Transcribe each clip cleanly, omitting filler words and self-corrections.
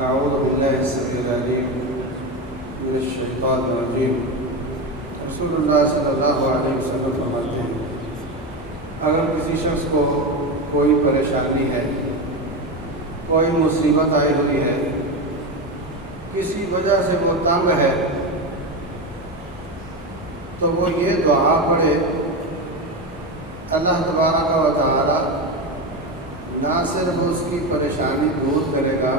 أعوذ بالله السميع العليم من الشيطان الرجيم رسول اللہ صلی اللہ علیہ وسلم فرماتے ہیں اگر کسی شخص کو کوئی پریشانی ہے، کوئی مصیبت آئی ہوئی ہے، کسی وجہ سے وہ تنگ ہے، تو وہ یہ دعا پڑھے، اللہ تبارک و تعالی نہ صرف اس کی پریشانی دور کرے گا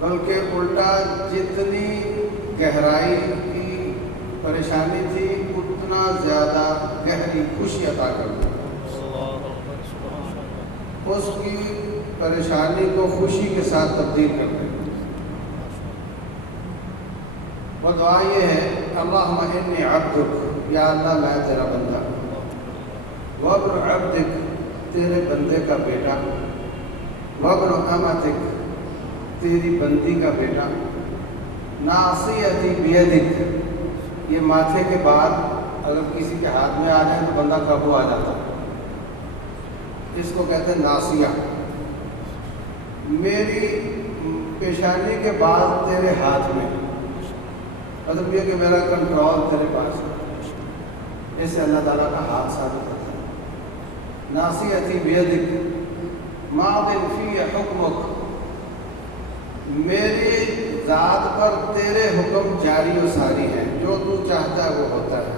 بلکہ الٹا جتنی گہرائی کی پریشانی تھی اتنا زیادہ گہری خوشی عطا کر دے گا، اس کی پریشانی کو خوشی کے ساتھ تبدیل کر دے گا۔ وہ دعا یہ ہے، اللہم انی عبدک، یا اللہ میں تیرا بندہ، وابن عبدک، تیرے بندے کا بیٹا، وابن امتک، تیری بندی کا بیٹا، ناصیتی بیدک، یہ ماتھے کے بعد اگر کسی کے ہاتھ میں آ جائے تو بندہ قابو آ جاتا ہے، اس کو کہتے ہیں ناصیہ۔ میری پیشانی کے بعد تیرے ہاتھ میں، مطلب یہ کہ میرا کنٹرول تیرے پاس ہے، اس سے اللہ تعالیٰ کا ہاتھ ثابت ہوتا ہے۔ ناصیتی بیدک ماض فی حکمک، میری ذات پر تیرے حکم جاری و ساری ہیں، جو تو چاہتا ہے وہ ہوتا ہے۔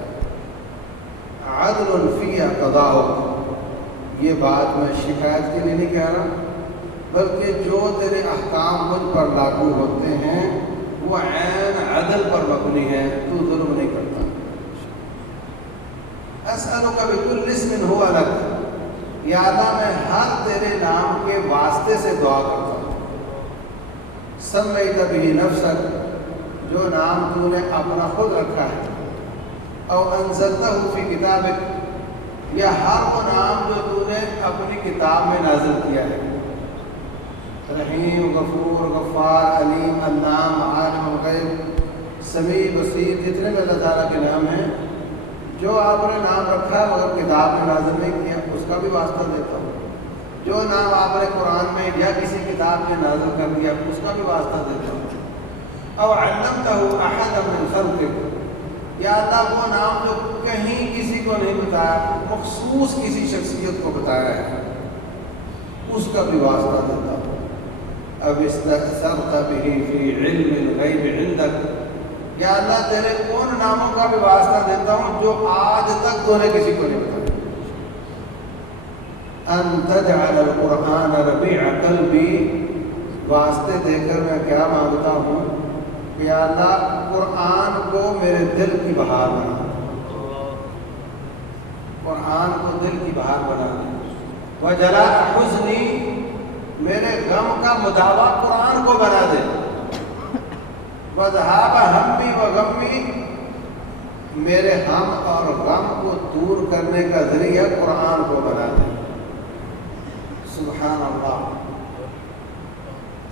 عدل فی قضاؤک، یہ بات میں شکایت کے لیے نہیں کہہ رہا بلکہ جو تیرے احکام مجھ پر لاگو ہوتے ہیں وہ عین عدل پر مبنی ہے، تو ظلم نہیں کرتا۔ اسألک بکل اسم هو لک، یا اللہ میں ہر تیرے نام کے واسطے سے دعا کرتا ہوں۔ سمیت بہ نفسک، جو نام تو نے اپنا خود رکھا ہے، او انزلتہ فی کتابک، یا ہر وہ نام جو تو نے اپنی کتاب میں نازل کیا ہے، رحیم، غفور، غفار، علیم، علام، عالم الغیب، سمیع، بصیر، جتنے بھی اللہ تعالیٰ کے نام ہیں، جو آپ نے نام رکھا ہے مگر کتاب میں نازل نہیں کیا، اس کا بھی واسطہ دیتا ہوں۔ جو نام آپ نے قرآن میں یا کسی کتاب میں نازل کر دیا اس کا بھی واسطہ دیتا ہوں۔ او علمتہ احدا من خلقک، یا اللہ وہ نام جو کہیں کسی کو نہیں بتایا، مخصوص کسی شخصیت کو بتایا ہے، اس کا بھی واسطہ دیتا ہوں۔ اب استأثرت بہ فی علم الغیب عندک، یا اللہ تیرے ان ناموں کا بھی واسطہ دیتا ہوں جو آج تک تو نے کسی کو نہیں بتایا۔ ان تجعل القرآن ربیع قلبی، واسطے دے کر میں کیا مانگتا ہوں کہ یا اللہ قرآن کو میرے دل کی بہار بنا دے، قرآن کو دل کی بہار بنا دے۔ وجلاء حزنی، میرے غم کا مداوا قرآن کو بنا دے۔ وذهاب ہمی وغمی، میرے ہم اور غم کو دور کرنے کا ذریعہ قرآن کو بنا دے۔ سبحان اللہ،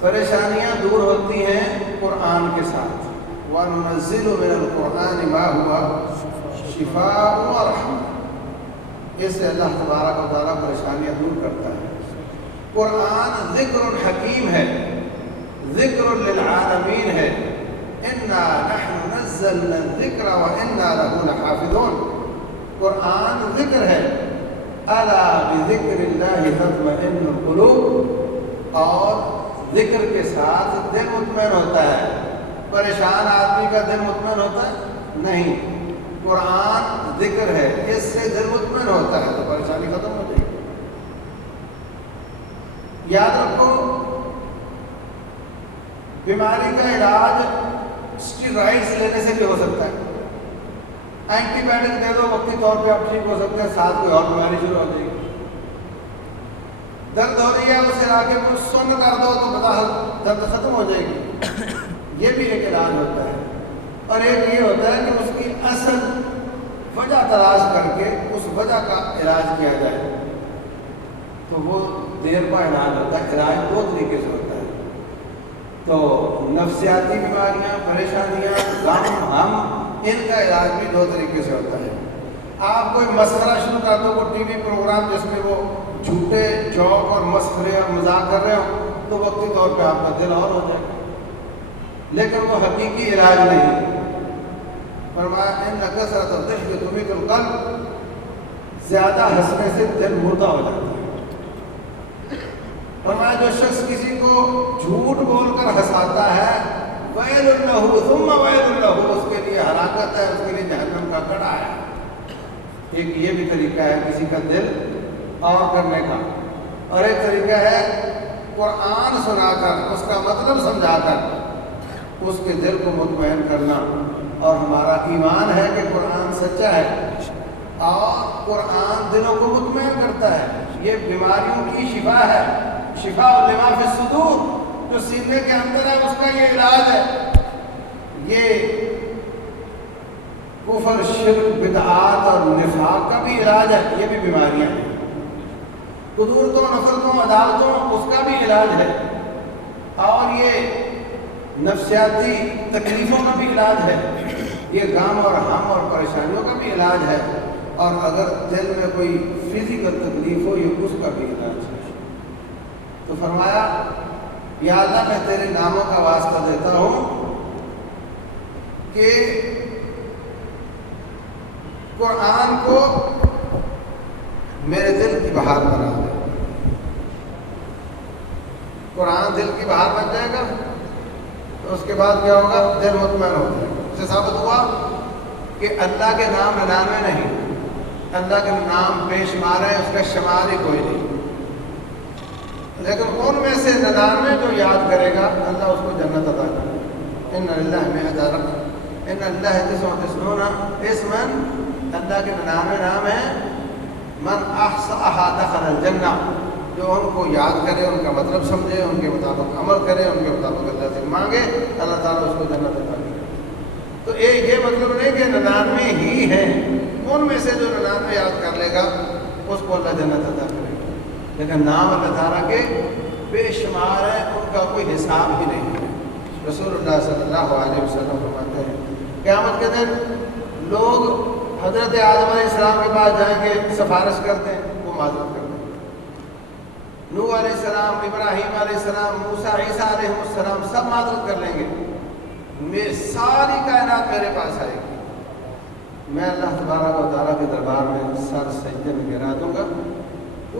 پریشانیاں دور ہوتی ہیں قرآن کے ساتھ۔ وَنُنَزِّلُ مِنَ الْقُرْآنِ مَا هُوَ شِفَاءٌ وَرَحْمَةٌ، اس سے اللہ تبارک و تعالیٰ پریشانیاں دور کرتا ہے۔ قرآن ذکر حکیم ہے، ذکر للعالمین ہے۔ اِنَّا نَحْنُ نَزَّلْنَا الذِّكْرَ وَإِنَّا لَهُ لَحَافِظُونَ، قرآن ذکر ہے۔ الا بذکر اللہ تطمئن القلوب، اور ذکر کے ساتھ دل مطمئن ہوتا ہے۔ پریشان آدمی کا دل مطمئن ہوتا ہے؟ نہیں، قرآن ذکر ہے، اس سے دل مطمئن ہوتا ہے تو پریشانی ختم ہو جائے گی۔ یاد رکھو، بیماری کا علاج اسٹیرائڈس لینے سے بھی ہو سکتا ہے۔ اینٹی بائیوٹک دے دو، وقتی طور پہ آپ ٹھیک ہو سکتے ہیں، ساتھ کوئی اور بیماری شروع ہو جائے گی۔ درد ہو رہی ہے، اسے آگے کچھ سن کر دو تو پتہ درد ختم ہو جائے گی۔ یہ بھی ایک علاج ہوتا ہے۔ اور ایک یہ ہوتا ہے کہ اس کی اصل وجہ تلاش کر کے اس وجہ کا علاج کیا جائے، تو وہ دیر کا علاج ہوتا ہے۔ علاج دو طریقے سے ہوتا ہے، تو نفسیاتی بیماریاں، پریشانیاں، غم، ہم، ان کا علاج بھی دو طریقے سے ہوتا ہے۔ آپ کوئی مسخرہ شروع کر دو، وہ ٹی وی پروگرام جس میں وہ جھوٹے جوک اور مسخرے اور مذاق کر رہے ہو، تو وقتی طور پہ آپ کا دل اور ہو جائے گا، لیکن وہ حقیقی علاج نہیں۔ فرمایا ان کثرت الضحک تمیت القلب، زیادہ ہنسنے سے دل مردہ ہو جاتا ہے۔ فرمایا جو شخص کسی کو جھوٹ بول کر ہنساتا ہے، ویل لہ ثم ویل لہ، اس کے لیے ہلاکت ہے، اس کے لیے جہنم کا کڑا ہے۔ ایک یہ بھی طریقہ ہے کسی کا دل اور کرنے کا، اور ایک طریقہ ہے قرآن سنا کر اس کا مطلب سمجھا کر اس کے دل کو مطمئن کرنا۔ اور ہمارا ایمان ہے کہ قرآن سچا ہے اور قرآن دلوں کو مطمئن کرتا ہے۔ یہ بیماریوں کی شفا ہے، شفا لما فی الصدور، جو سینے کے اندر ہے اس کا یہ علاج ہے۔ یہ کفر، شرک، بدعات اور نفاق کا بھی علاج ہے، یہ بھی بیماریاں ہیں۔ قدورتوں، نفرتوں، عداوتوں، اس کا بھی علاج ہے، اور یہ نفسیاتی تکلیفوں کا بھی علاج ہے، یہ غم اور ہم اور پریشانیوں کا بھی علاج ہے، اور اگر دل میں کوئی فزیکل تکلیف ہو یہ اس کا بھی علاج ہے۔ تو فرمایا یا اللہ میں تیرے ناموں کا واسطہ دیتا ہوں کہ قرآن کو میرے دل کی بہار بنا دے۔ قرآن دل کی بہار بن جائے گا تو اس کے بعد کیا ہوگا؟ دل مطمئن ہو جائے گا۔ اس سے ثابت ہوا کہ اللہ کے نام 99 نہیں، اللہ کے نام بے شمار ہے، اس کا شمار ہی کوئی نہیں، لیکن ان میں سے 99 جو یاد کرے گا اللہ اس کو جنت عطا کرے گا۔ ان اللہ میں ہزار ان اللہ تسعون اسما، اللہ کے 99 نام ہیں، من احصاها دخل الجنہ، جو ان کو یاد کرے، ان کا مطلب سمجھے، ان کے مطابق عمل کرے، ان کے مطابق اللہ سے مانگے، اللہ تعالیٰ اس کو جنت عطا کرے گا۔ تو یہ مطلب نہیں کہ 99 ہی ہیں، ان میں سے جو 99 یاد کر لے گا اس کو اللہ جنت عطا کرے گا، لیکن نام اللہ تعالیٰ کے بے شمار ہیں، ان کا کوئی حساب ہی نہیں ہے۔ رسول اللہ صلی اللہ علیہ وسلم فرماتے ہیں قیامت کے دن لوگ حضرت آدم علیہ السلام کے پاس جائیں گے، سفارش کرتے ہیں، وہ معذرت کرتے ہیں۔ نوح علیہ السلام، ابراہیم علیہ السلام، موسیٰ، عیسیٰ علیہ السلام سب معذرت کر لیں گے، میری ساری کائنات میرے پاس آئے گی، میں اللہ تبارک و تعالیٰ کے دربار میں سر سجدے میں گرا دوں گا۔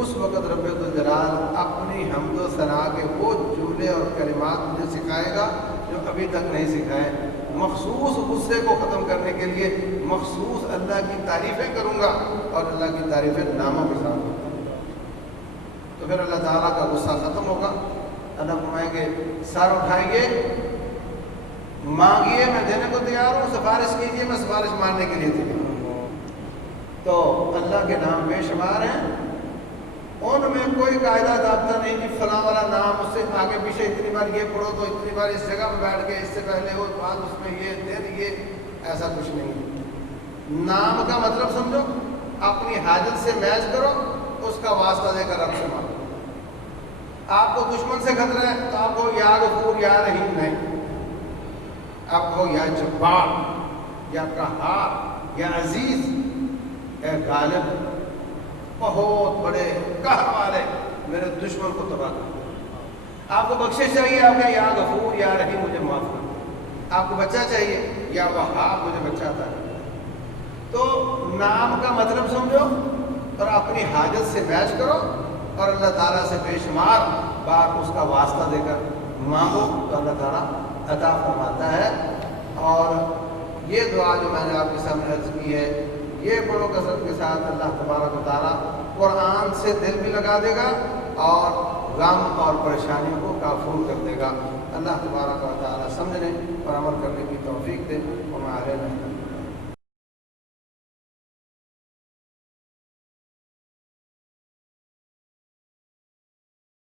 اس وقت رب الجلال اپنی حمد و ثنا کے وہ جملے اور کلمات مجھے سکھائے گا جو ابھی تک نہیں سکھائے، مخصوص غصے کو ختم کرنے کے لیے مخصوص اللہ کی تعریفیں کروں گا، اور اللہ کی تعریفیں ناموں کے ساتھ ہوگا۔ تو پھر اللہ تعالیٰ کا غصہ ختم ہوگا، اللہ فرمائیں گے سر اٹھائیے، مانگیے، میں دینے کو تیار ہوں، سفارش کیجیے، میں سفارش ماننے کے لیے تیار ہوں۔ تو اللہ کے نام بے شمار ہیں، ان میں کوئی قاعدہ ضابطہ نہیں کہ فلاں والا نام اس سے آگے پیچھے اتنی بار یہ پڑھو تو اتنی بار اس جگہ پہ بیٹھ کے، اس سے پہلے وہ بات اس میں یہ دن یہ، ایسا کچھ نہیں ہے۔ نام کا مطلب سمجھو، اپنی حاجت سے میچ کرو، اس کا واسطہ دے کر رب سے مانگو۔ آپ کو دشمن سے خطرہ ہے تو آپ کو یا غفور یا رحیم نہیں، آپ کو یا جبار یا قہار یا عزیز، اے غالب، بہت بڑے قہر والے، میرے دشمن کو تباہ کر۔ آپ کو بخشش چاہیے، آپ کا یا غفور یا رحیم مجھے معاف کر۔ آپ کو بچہ چاہیے، یا وہاب مجھے بچہ عطا کر۔ تو نام کا مطلب سمجھو اور اپنی حاجت سے میچ کرو، اور اللہ تعالیٰ سے بے شمار بار اس کا واسطہ دے کر مانگو تو اللہ تعالیٰ عطا فرماتا ہے۔ اور یہ دعا جو میں نے آپ کے سامنے عرض کی ہے، یہ پڑھو کثرت کے ساتھ، اللہ تبارک و تعالیٰ قرآن سے دل بھی لگا دے گا اور غم اور پریشانیوں کو کافور کر دے گا۔ اللہ تبارک و تعالیٰ سمجھنے اور عمل کرنے کی توفیق دے۔ وما علینا